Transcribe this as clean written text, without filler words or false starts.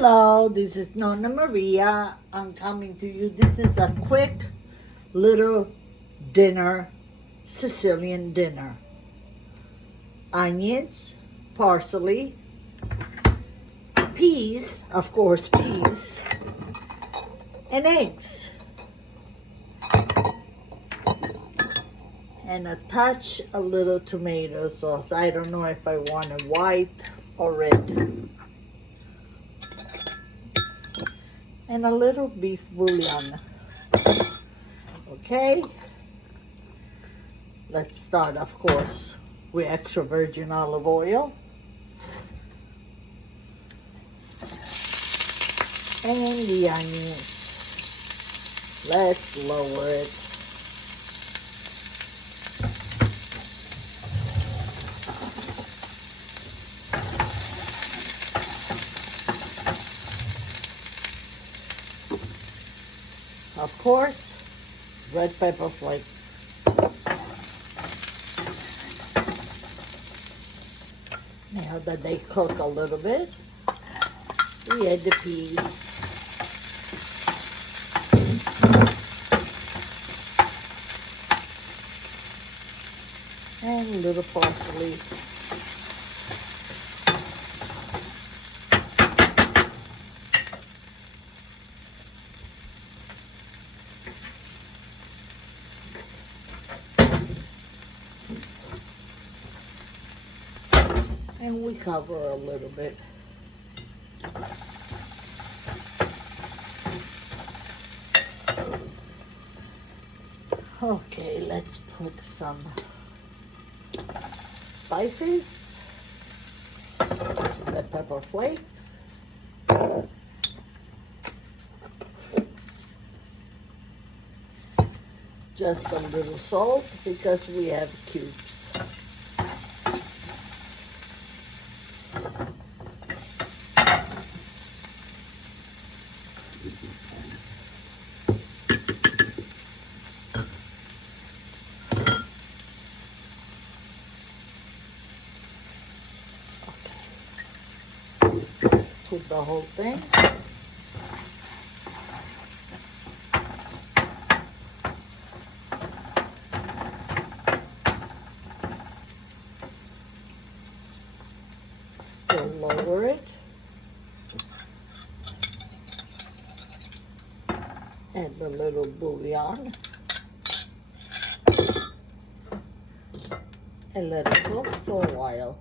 Hello, this is Nonna Maria. I'm coming to you. This is a quick little dinner, Sicilian dinner. Onions, parsley, peas, of course peas, and eggs. And a little tomato sauce. I don't know if I want it white or red. And a little beef bouillon. Okay, let's start, of course, with extra virgin olive oil. And the onions. Let's lower it. Of course, red pepper flakes. Now that they cook a little bit, we add the peas. And a little parsley. And we cover a little bit. Okay, let's put some spices, red pepper flakes, just a little salt because we have cubes. Put the whole thing. Still lower it. Add a little bouillon. And let it cook for a while.